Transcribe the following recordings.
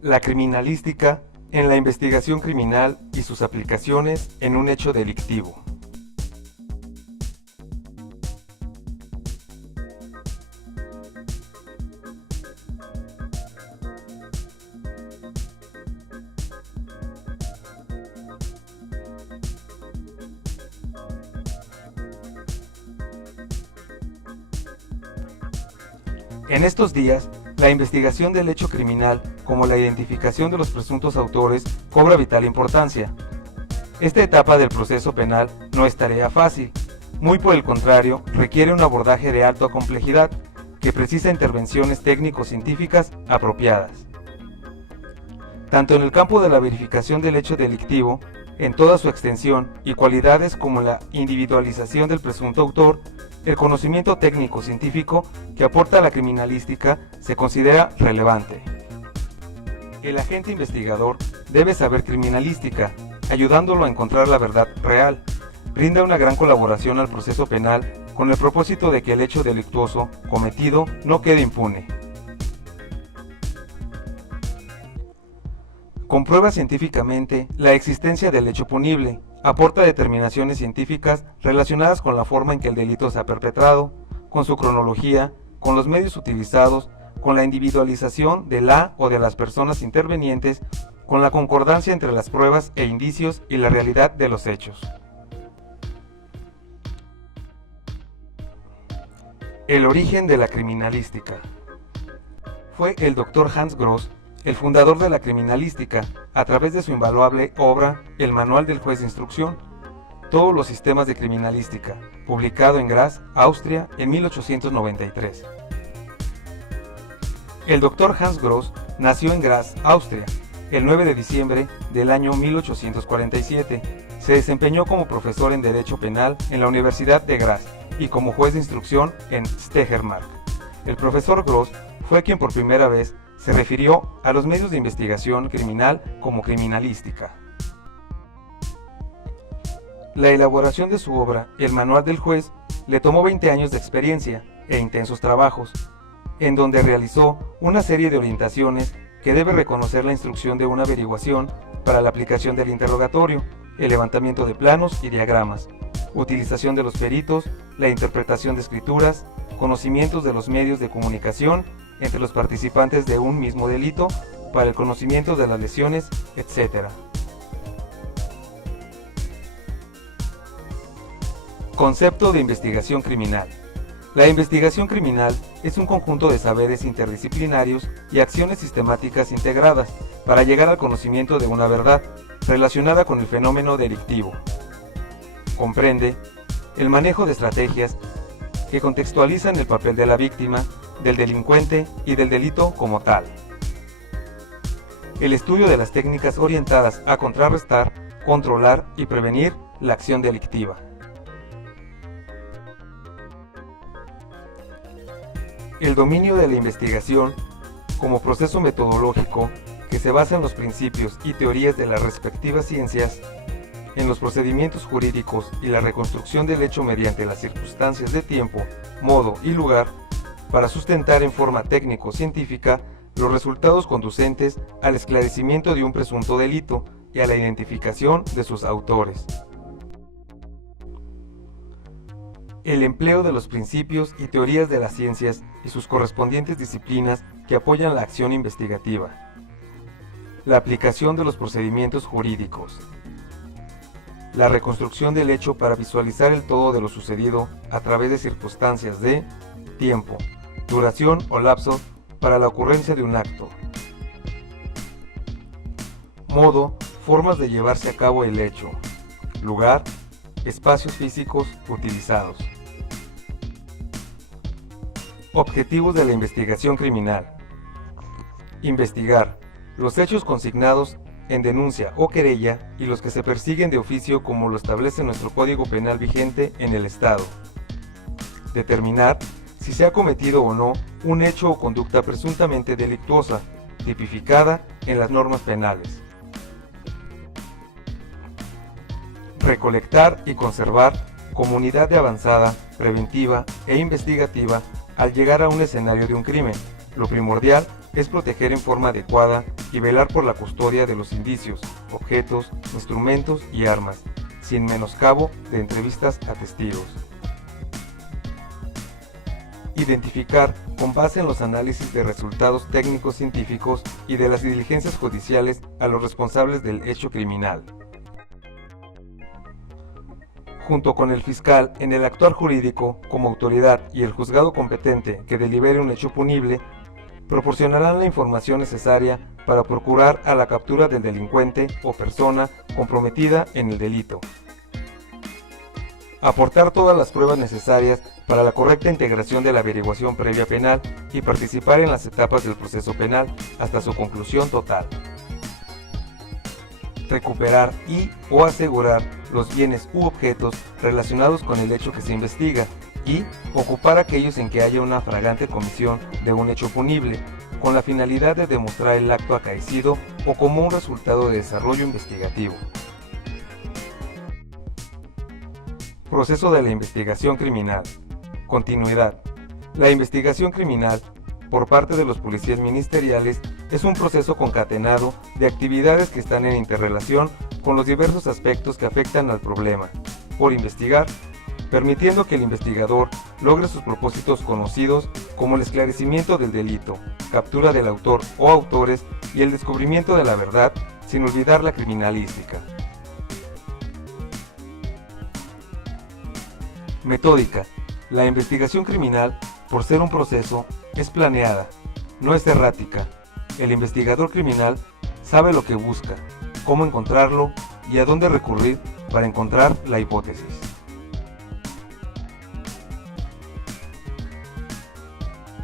La criminalística en la investigación criminal y sus aplicaciones en un hecho delictivo. En estos días, la investigación del hecho criminal, como la identificación de los presuntos autores, cobra vital importancia. Esta etapa del proceso penal no es tarea fácil, muy por el contrario, requiere un abordaje de alta complejidad que precisa intervenciones técnico-científicas apropiadas. Tanto en el campo de la verificación del hecho delictivo, en toda su extensión y cualidades como la individualización del presunto autor, el conocimiento técnico-científico que aporta la criminalística se considera relevante. El agente investigador debe saber criminalística, ayudándolo a encontrar la verdad real. Brinda una gran colaboración al proceso penal con el propósito de que el hecho delictuoso cometido no quede impune. Comprueba científicamente la existencia del hecho punible, aporta determinaciones científicas relacionadas con la forma en que el delito se ha perpetrado, con su cronología, con los medios utilizados, con la individualización de la o de las personas intervenientes, con la concordancia entre las pruebas e indicios y la realidad de los hechos. El origen de la criminalística. Fue el Dr. Hans Gross, el fundador de la criminalística, a través de su invaluable obra El Manual del Juez de Instrucción, Todos los sistemas de criminalística, publicado en Graz, Austria, en 1893. El Dr. Hans Gross nació en Graz, Austria, el 9 de diciembre del año 1847. Se desempeñó como profesor en Derecho Penal en la Universidad de Graz y como juez de instrucción en Stegermark. El profesor Gross fue quien por primera vez se refirió a los medios de investigación criminal como criminalística. La elaboración de su obra, El Manual del Juez, le tomó 20 años de experiencia e intensos trabajos, en donde realizó una serie de orientaciones que debe reconocer la instrucción de una averiguación para la aplicación del interrogatorio, el levantamiento de planos y diagramas, utilización de los peritos, la interpretación de escrituras, conocimientos de los medios de comunicación entre los participantes de un mismo delito para el conocimiento de las lesiones, etc. Concepto de investigación criminal. La investigación criminal es un conjunto de saberes interdisciplinarios y acciones sistemáticas integradas para llegar al conocimiento de una verdad relacionada con el fenómeno delictivo. Comprende el manejo de estrategias que contextualizan el papel de la víctima, del delincuente y del delito como tal. El estudio de las técnicas orientadas a contrarrestar, controlar y prevenir la acción delictiva. El dominio de la investigación como proceso metodológico que se basa en los principios y teorías de las respectivas ciencias, en los procedimientos jurídicos y la reconstrucción del hecho mediante las circunstancias de tiempo, modo y lugar, para sustentar en forma técnico-científica los resultados conducentes al esclarecimiento de un presunto delito y a la identificación de sus autores. El empleo de los principios y teorías de las ciencias y sus correspondientes disciplinas que apoyan la acción investigativa. La aplicación de los procedimientos jurídicos. La reconstrucción del hecho para visualizar el todo de lo sucedido a través de circunstancias de tiempo, duración o lapso para la ocurrencia de un acto. Modo, formas de llevarse a cabo el hecho. Lugar, espacios físicos utilizados. Objetivos de la investigación criminal. Investigar los hechos consignados en denuncia o querella y los que se persiguen de oficio como lo establece nuestro Código Penal vigente en el Estado. Determinar si se ha cometido o no un hecho o conducta presuntamente delictuosa, tipificada en las normas penales. Recolectar y conservar comunidad de avanzada, preventiva e investigativa al llegar a un escenario de un crimen. Lo primordial es proteger en forma adecuada y velar por la custodia de los indicios, objetos, instrumentos y armas, sin menoscabo de entrevistas a testigos. Identificar, con base en los análisis de resultados técnicos científicos y de las diligencias judiciales, a los responsables del hecho criminal. Junto con el fiscal, en el actuar jurídico, como autoridad y el juzgado competente que delibere un hecho punible, proporcionarán la información necesaria para procurar a la captura del delincuente o persona comprometida en el delito. Aportar todas las pruebas necesarias para la correcta integración de la averiguación previa penal y participar en las etapas del proceso penal hasta su conclusión total. Recuperar o asegurar los bienes u objetos relacionados con el hecho que se investiga y ocupar aquellos en que haya una flagrante comisión de un hecho punible, con la finalidad de demostrar el acto acaecido o como un resultado de desarrollo investigativo. Proceso de la investigación criminal. Continuidad. La investigación criminal, por parte de los policías ministeriales, es un proceso concatenado de actividades que están en interrelación con los diversos aspectos que afectan al problema, por investigar, permitiendo que el investigador logre sus propósitos conocidos como el esclarecimiento del delito, captura del autor o autores y el descubrimiento de la verdad, sin olvidar la criminalística. Metódica. La investigación criminal, por ser un proceso, es planeada, no es errática. El investigador criminal sabe lo que busca, cómo encontrarlo y a dónde recurrir para encontrar la hipótesis.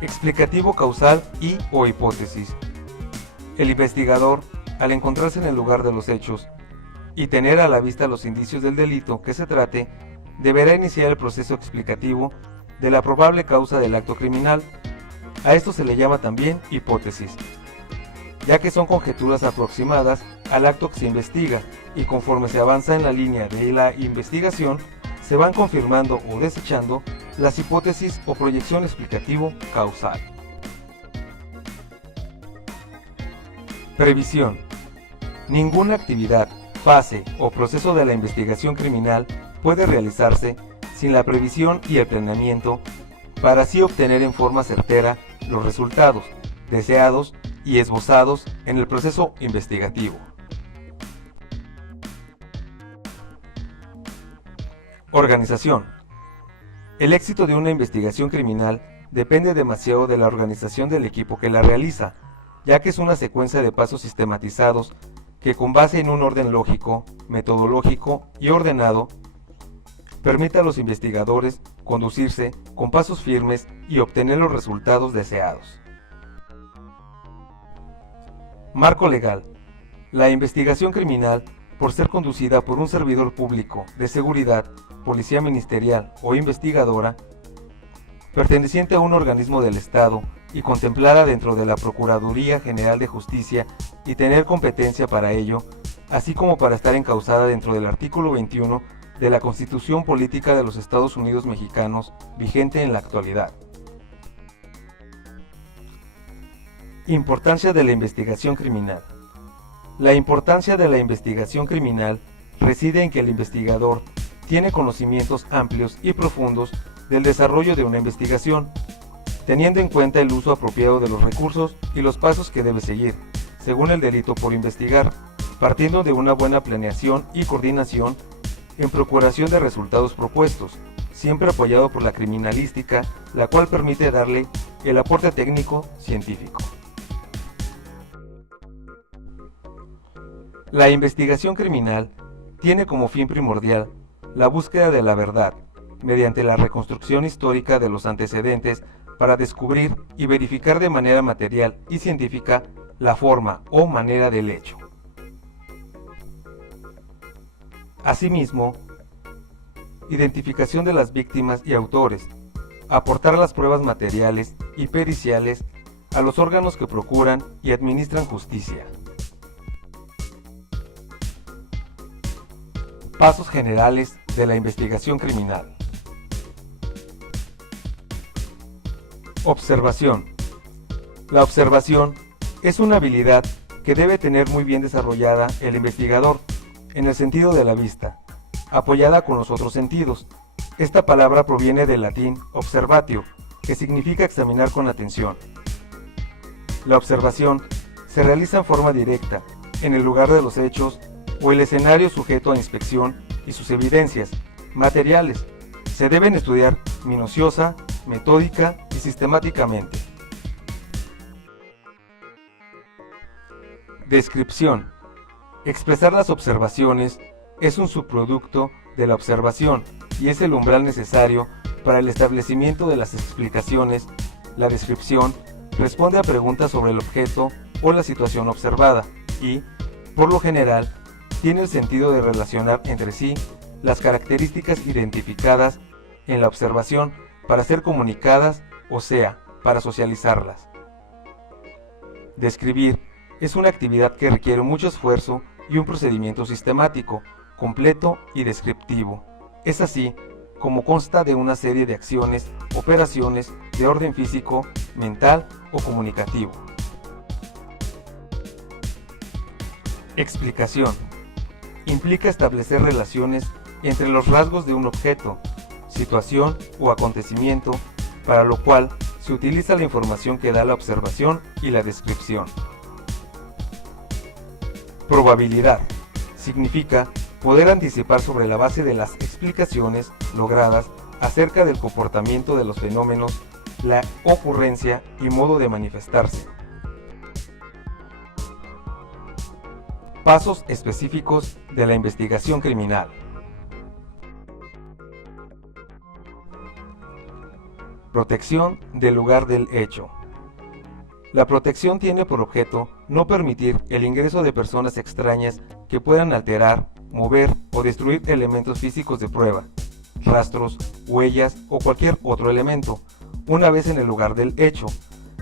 Explicativo causal o hipótesis. El investigador, al encontrarse en el lugar de los hechos y tener a la vista los indicios del delito que se trate, deberá iniciar el proceso explicativo de la probable causa del acto criminal. A esto se le llama también hipótesis, ya que son conjeturas aproximadas al acto que se investiga y conforme se avanza en la línea de la investigación, se van confirmando o desechando las hipótesis o proyección explicativo causal. Previsión. Ninguna actividad, fase o proceso de la investigación criminal puede realizarse sin la previsión y el planeamiento para así obtener en forma certera los resultados deseados y esbozados en el proceso investigativo. Organización. El éxito de una investigación criminal depende demasiado de la organización del equipo que la realiza, ya que es una secuencia de pasos sistematizados que, con base en un orden lógico, metodológico y ordenado, permite a los investigadores conducirse con pasos firmes y obtener los resultados deseados. Marco legal. La investigación criminal, por ser conducida por un servidor público de seguridad, policía ministerial o investigadora, perteneciente a un organismo del Estado y contemplada dentro de la Procuraduría General de Justicia y tener competencia para ello, así como para estar encauzada dentro del artículo 21 de la Constitución Política de los Estados Unidos Mexicanos, vigente en la actualidad. Importancia de la investigación criminal. La importancia de la investigación criminal reside en que el investigador tiene conocimientos amplios y profundos del desarrollo de una investigación, teniendo en cuenta el uso apropiado de los recursos y los pasos que debe seguir, según el delito por investigar, partiendo de una buena planeación y coordinación en procuración de resultados propuestos, siempre apoyado por la criminalística, la cual permite darle el aporte técnico científico. La investigación criminal tiene como fin primordial la búsqueda de la verdad, mediante la reconstrucción histórica de los antecedentes para descubrir y verificar de manera material y científica la forma o manera del hecho. Asimismo, identificación de las víctimas y autores, aportar las pruebas materiales y periciales a los órganos que procuran y administran justicia. Pasos generales de la investigación criminal. Observación. La observación es una habilidad que debe tener muy bien desarrollada el investigador, en el sentido de la vista, apoyada con los otros sentidos. Esta palabra proviene del latín observatio, que significa examinar con atención. La observación se realiza en forma directa, en el lugar de los hechos o el escenario sujeto a inspección y sus evidencias, materiales, se deben estudiar minuciosa, metódica y sistemáticamente. Descripción. Expresar las observaciones es un subproducto de la observación y es el umbral necesario para el establecimiento de las explicaciones. La descripción responde a preguntas sobre el objeto o la situación observada y, por lo general, tiene el sentido de relacionar entre sí las características identificadas en la observación para ser comunicadas, o sea, para socializarlas. Describir es una actividad que requiere mucho esfuerzo y un procedimiento sistemático, completo y descriptivo. Es así como consta de una serie de acciones, operaciones de orden físico, mental o comunicativo. Explicación. Implica establecer relaciones entre los rasgos de un objeto, situación o acontecimiento, para lo cual se utiliza la información que da la observación y la descripción. Probabilidad. Significa poder anticipar sobre la base de las explicaciones logradas acerca del comportamiento de los fenómenos, la ocurrencia y modo de manifestarse. Pasos específicos de la investigación criminal. Protección del lugar del hecho. La protección tiene por objeto no permitir el ingreso de personas extrañas que puedan alterar, mover o destruir elementos físicos de prueba, rastros, huellas o cualquier otro elemento. Una vez en el lugar del hecho,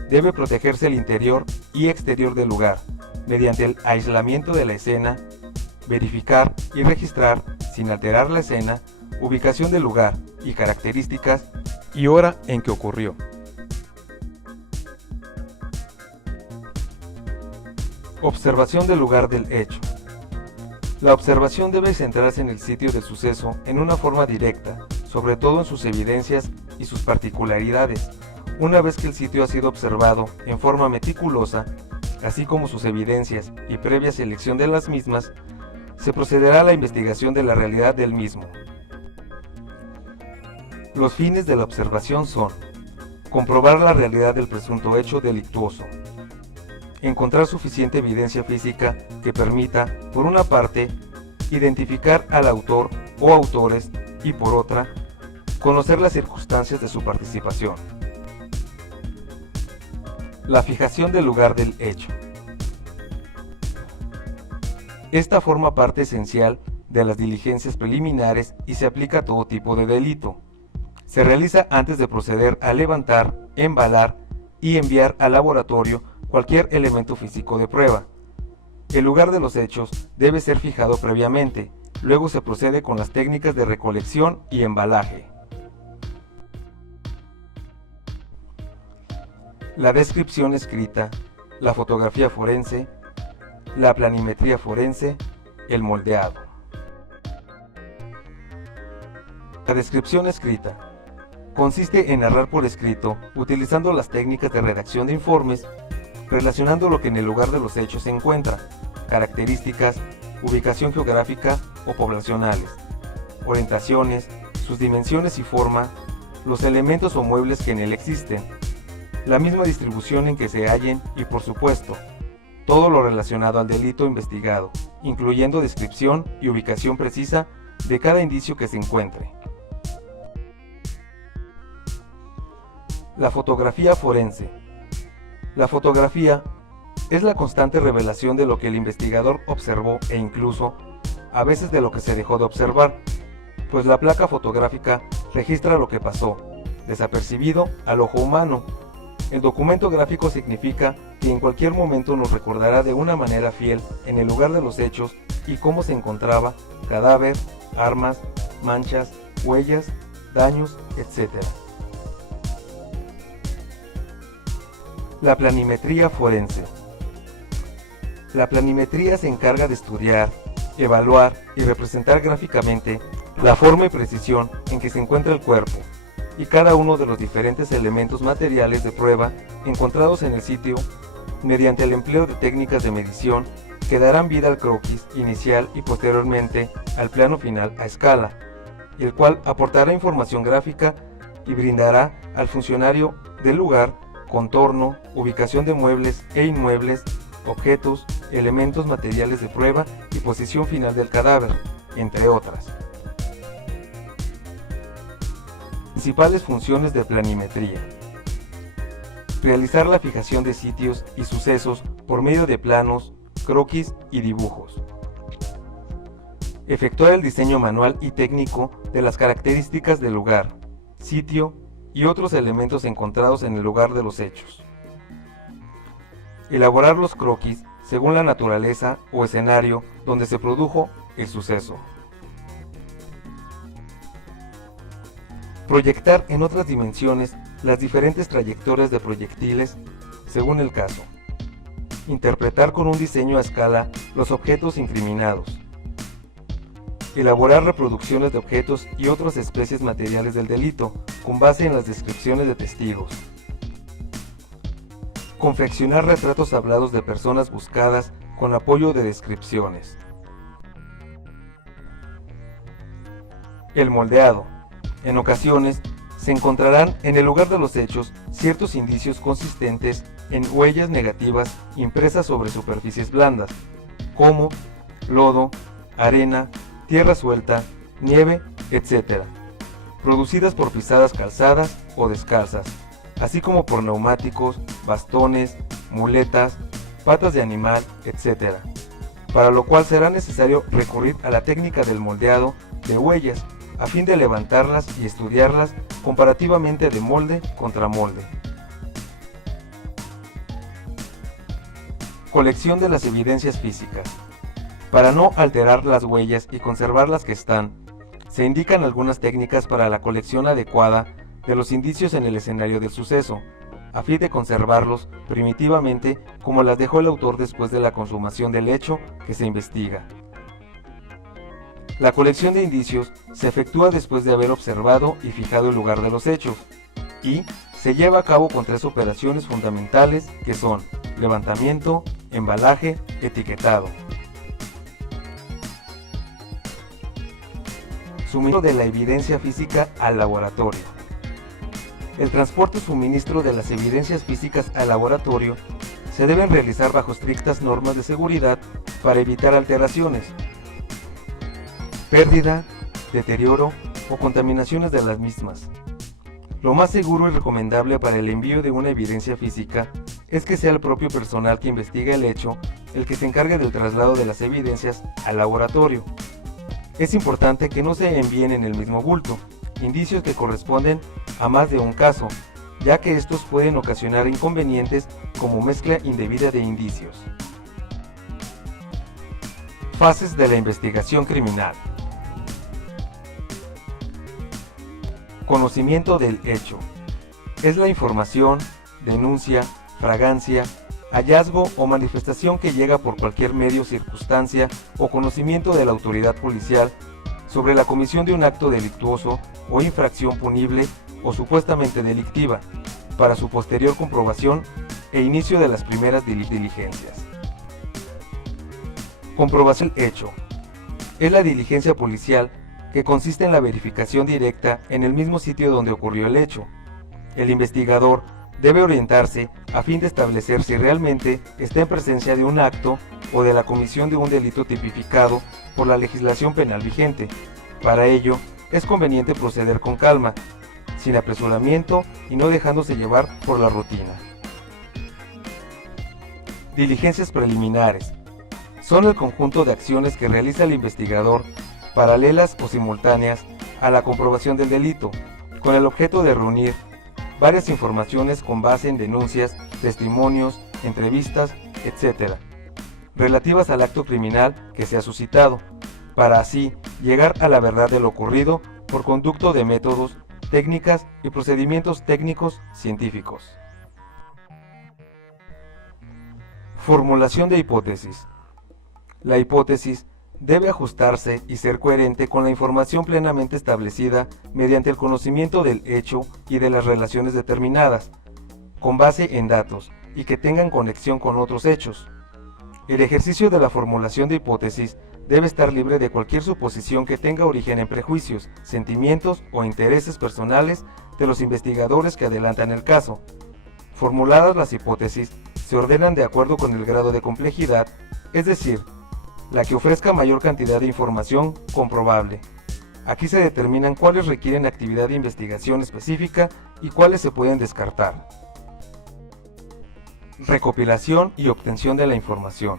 debe protegerse el interior y exterior del lugar, mediante el aislamiento de la escena, verificar y registrar, sin alterar la escena, ubicación del lugar y características y hora en que ocurrió. Observación del lugar del hecho. La observación debe centrarse en el sitio del suceso en una forma directa, sobre todo en sus evidencias y sus particularidades. Una vez que el sitio ha sido observado en forma meticulosa, así como sus evidencias y previa selección de las mismas, se procederá a la investigación de la realidad del mismo. Los fines de la observación son: comprobar la realidad del presunto hecho delictuoso, encontrar suficiente evidencia física que permita, por una parte, identificar al autor o autores y, por otra, conocer las circunstancias de su participación. La fijación del lugar del hecho. Esta forma parte esencial de las diligencias preliminares y se aplica a todo tipo de delito. Se realiza antes de proceder a levantar, embalar y enviar al laboratorio cualquier elemento físico de prueba. El lugar de los hechos debe ser fijado previamente, luego se procede con las técnicas de recolección y embalaje. La descripción escrita, la fotografía forense, la planimetría forense, el moldeado. La descripción escrita consiste en narrar por escrito, utilizando las técnicas de redacción de informes, relacionando lo que en el lugar de los hechos se encuentra, características, ubicación geográfica o poblacionales, orientaciones, sus dimensiones y forma, los elementos o muebles que en él existen, la misma distribución en que se hallen y, por supuesto, todo lo relacionado al delito investigado, incluyendo descripción y ubicación precisa de cada indicio que se encuentre. La fotografía forense. La fotografía es la constante revelación de lo que el investigador observó e incluso, a veces, de lo que se dejó de observar, pues la placa fotográfica registra lo que pasó, desapercibido al ojo humano. El documento gráfico significa que en cualquier momento nos recordará de una manera fiel en el lugar de los hechos y cómo se encontraba, cadáver, armas, manchas, huellas, daños, etc. La planimetría forense. La planimetría se encarga de estudiar, evaluar y representar gráficamente la forma y precisión en que se encuentra el cuerpo y cada uno de los diferentes elementos materiales de prueba encontrados en el sitio mediante el empleo de técnicas de medición que darán vida al croquis inicial y posteriormente al plano final a escala, el cual aportará información gráfica y brindará al funcionario del lugar contorno, ubicación de muebles e inmuebles, objetos, elementos materiales de prueba y posición final del cadáver, entre otras. Principales funciones de planimetría: realizar la fijación de sitios y sucesos por medio de planos, croquis y dibujos. Efectuar el diseño manual y técnico de las características del lugar, sitio y otros elementos encontrados en el lugar de los hechos. Elaborar los croquis según la naturaleza o escenario donde se produjo el suceso. Proyectar en otras dimensiones las diferentes trayectorias de proyectiles según el caso. Interpretar con un diseño a escala los objetos incriminados. Elaborar reproducciones de objetos y otras especies materiales del delito con base en las descripciones de testigos. Confeccionar retratos hablados de personas buscadas con apoyo de descripciones. El moldeado. En ocasiones, se encontrarán en el lugar de los hechos ciertos indicios consistentes en huellas negativas impresas sobre superficies blandas, como lodo, arena, tierra suelta, nieve, etc., producidas por pisadas calzadas o descalzas, así como por neumáticos, bastones, muletas, patas de animal, etc., para lo cual será necesario recurrir a la técnica del moldeado de huellas a fin de levantarlas y estudiarlas comparativamente de molde contra molde. Colección de las evidencias físicas. Para no alterar las huellas y conservar las que están, se indican algunas técnicas para la colección adecuada de los indicios en el escenario del suceso, a fin de conservarlos primitivamente como las dejó el autor después de la consumación del hecho que se investiga. La colección de indicios se efectúa después de haber observado y fijado el lugar de los hechos, y se lleva a cabo con 3 operaciones fundamentales que son levantamiento, embalaje, etiquetado. Suministro de la evidencia física al laboratorio. El transporte y suministro de las evidencias físicas al laboratorio se deben realizar bajo estrictas normas de seguridad para evitar alteraciones, pérdida, deterioro o contaminaciones de las mismas. Lo más seguro y recomendable para el envío de una evidencia física es que sea el propio personal que investiga el hecho el que se encargue del traslado de las evidencias al laboratorio. Es importante que no se envíen en el mismo bulto indicios que corresponden a más de un caso, ya que estos pueden ocasionar inconvenientes como mezcla indebida de indicios. Fases de la investigación criminal. Conocimiento del hecho. Es la información, denuncia, fragancia, hallazgo o manifestación que llega por cualquier medio, circunstancia o conocimiento de la autoridad policial sobre la comisión de un acto delictuoso o infracción punible o supuestamente delictiva, para su posterior comprobación e inicio de las primeras diligencias. Comprobación del hecho. Es la diligencia policial que consiste en la verificación directa en el mismo sitio donde ocurrió el hecho. El investigador debe orientarse a fin de establecer si realmente está en presencia de un acto o de la comisión de un delito tipificado por la legislación penal vigente. Para ello, es conveniente proceder con calma, sin apresuramiento y no dejándose llevar por la rutina. Diligencias preliminares. Son el conjunto de acciones que realiza el investigador, paralelas o simultáneas a la comprobación del delito, con el objeto de reunir varias informaciones con base en denuncias, testimonios, entrevistas, etc., relativas al acto criminal que se ha suscitado, para así llegar a la verdad de lo ocurrido por conducto de métodos, técnicas y procedimientos técnicos científicos. Formulación de hipótesis. La hipótesis debe ajustarse y ser coherente con la información plenamente establecida mediante el conocimiento del hecho y de las relaciones determinadas, con base en datos y que tengan conexión con otros hechos. El ejercicio de la formulación de hipótesis debe estar libre de cualquier suposición que tenga origen en prejuicios, sentimientos o intereses personales de los investigadores que adelantan el caso. Formuladas las hipótesis, se ordenan de acuerdo con el grado de complejidad, es decir, la que ofrezca mayor cantidad de información comprobable. Aquí se determinan cuáles requieren actividad de investigación específica y cuáles se pueden descartar. Recopilación y obtención de la información.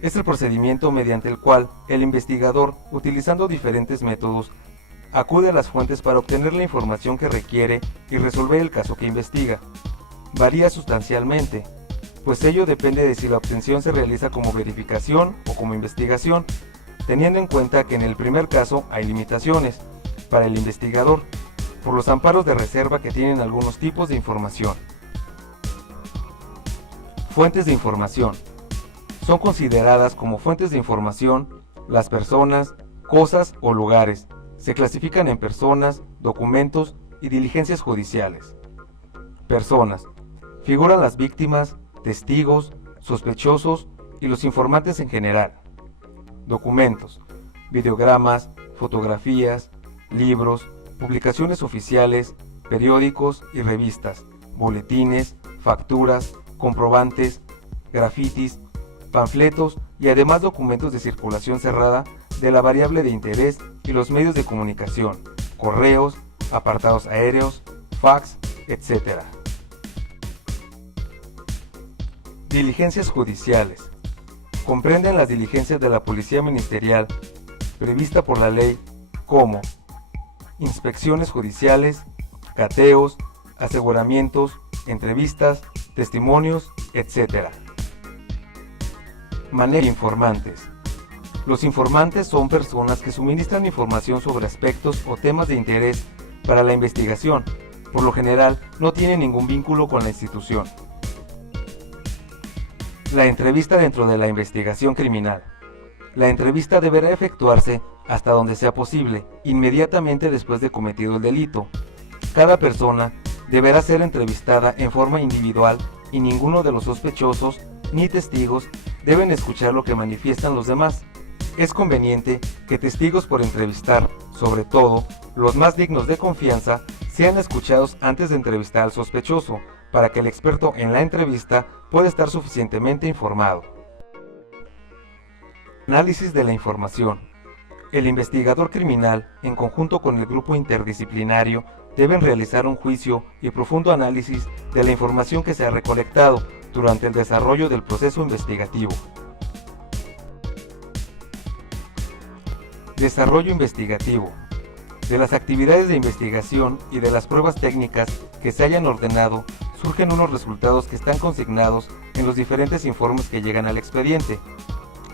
Es el procedimiento mediante el cual el investigador, utilizando diferentes métodos, acude a las fuentes para obtener la información que requiere y resolver el caso que investiga. Varía sustancialmente, pues ello depende de si la obtención se realiza como verificación o como investigación, teniendo en cuenta que en el primer caso hay limitaciones para el investigador, por los amparos de reserva que tienen algunos tipos de información. Fuentes de información. Son consideradas como fuentes de información las personas, cosas o lugares. Se clasifican en personas, documentos y diligencias judiciales. Personas. Figuran las víctimas, testigos, sospechosos y los informantes en general. Documentos. Videogramas, fotografías, libros, publicaciones oficiales, periódicos y revistas, boletines, facturas, comprobantes, grafitis, panfletos y además documentos de circulación cerrada de la variable de interés y los medios de comunicación, correos, apartados aéreos, fax, etc. Diligencias judiciales. Comprenden las diligencias de la Policía Ministerial prevista por la ley como inspecciones judiciales, cateos, aseguramientos, entrevistas, testimonios, etc. Manejo de informantes. Los informantes son personas que suministran información sobre aspectos o temas de interés para la investigación. Por lo general, no tienen ningún vínculo con la institución. La entrevista dentro de la investigación criminal. La entrevista deberá efectuarse hasta donde sea posible, inmediatamente después de cometido el delito. Cada persona deberá ser entrevistada en forma individual y ninguno de los sospechosos ni testigos deben escuchar lo que manifiestan los demás. Es conveniente que testigos por entrevistar, sobre todo los más dignos de confianza, sean escuchados antes de entrevistar al sospechoso, para que el experto en la entrevista pueda estar suficientemente informado. Análisis de la información. El investigador criminal, en conjunto con el grupo interdisciplinario, deben realizar un juicio y profundo análisis de la información que se ha recolectado durante el desarrollo del proceso investigativo. Desarrollo investigativo. De las actividades de investigación y de las pruebas técnicas que se hayan ordenado, surgen unos resultados que están consignados en los diferentes informes que llegan al expediente.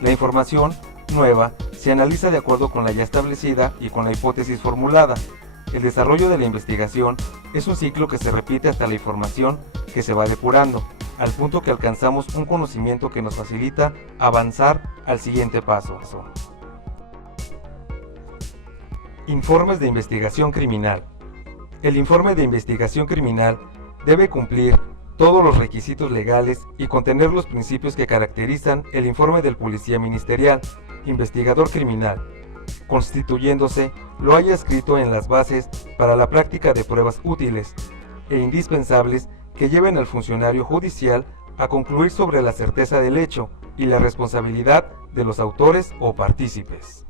La información nueva se analiza de acuerdo con la ya establecida y con la hipótesis formulada. El desarrollo de la investigación es un ciclo que se repite hasta la información que se va depurando, al punto que alcanzamos un conocimiento que nos facilita avanzar al siguiente paso. Informes de investigación criminal. El informe de investigación criminal debe cumplir todos los requisitos legales y contener los principios que caracterizan el informe del policía ministerial, investigador criminal, constituyéndose lo haya escrito en las bases para la práctica de pruebas útiles e indispensables que lleven al funcionario judicial a concluir sobre la certeza del hecho y la responsabilidad de los autores o partícipes.